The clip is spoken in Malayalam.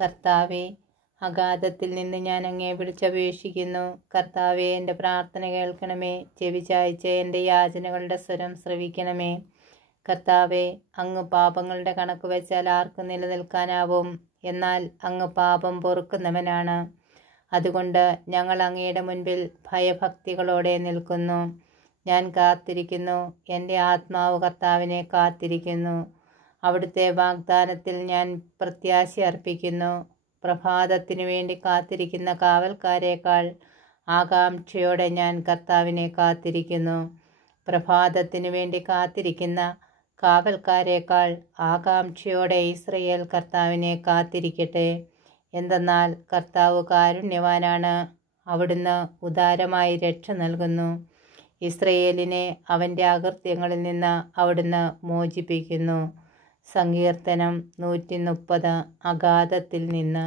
കർത്താവെ, അഗാധത്തിൽ നിന്ന് ഞാൻ അങ്ങയെ വിളിച്ചപേക്ഷിക്കുന്നു. കർത്താവെ, എൻ്റെ പ്രാർത്ഥന കേൾക്കണമേ. ചെവിചായ്ച്ച് എൻ്റെ യാചനകളുടെ സ്വരം ശ്രവിക്കണമേ. കർത്താവെ, അങ്ങ് പാപങ്ങളുടെ കണക്ക് വെച്ചാൽ ആർക്ക് നിലനിൽക്കാനാവും? എന്നാൽ അങ്ങ് പാപം പൊറുക്കുന്നവനാണ്. അതുകൊണ്ട് ഞങ്ങൾ അങ്ങയുടെ മുൻപിൽ ഭയഭക്തികളോടെ നിൽക്കുന്നു. ഞാൻ കാത്തിരിക്കുന്നു. എൻ്റെ ആത്മാവ് കർത്താവിനെ കാത്തിരിക്കുന്നു. അവിടുത്തെ വാഗ്ദാനത്തിൽ ഞാൻ പ്രത്യാശ അർപ്പിക്കുന്നു. പ്രഭാതത്തിനു വേണ്ടി കാത്തിരിക്കുന്ന കാവൽക്കാരേക്കാൾ ആകാംക്ഷയോടെ ഞാൻ കർത്താവിനെ കാത്തിരിക്കുന്നു. പ്രഭാതത്തിനു വേണ്ടി കാത്തിരിക്കുന്ന കാവൽക്കാരേക്കാൾ ആകാംക്ഷയോടെ ഇസ്രയേൽ കർത്താവിനെ കാത്തിരിക്കട്ടെ. എന്തെന്നാൽ കർത്താവ് കാരുണ്യവാനാണ്. അവിടുന്ന് ഉദാരമായി രക്ഷ നൽകുന്നു. ഇസ്രയേലിനെ അവൻ്റെ അകൃത്യങ്ങളിൽ നിന്ന് അവിടുന്ന് മോചിപ്പിക്കുന്നു. സങ്കീർത്തനം 130. അഗാധത്തിൽ നിന്ന്.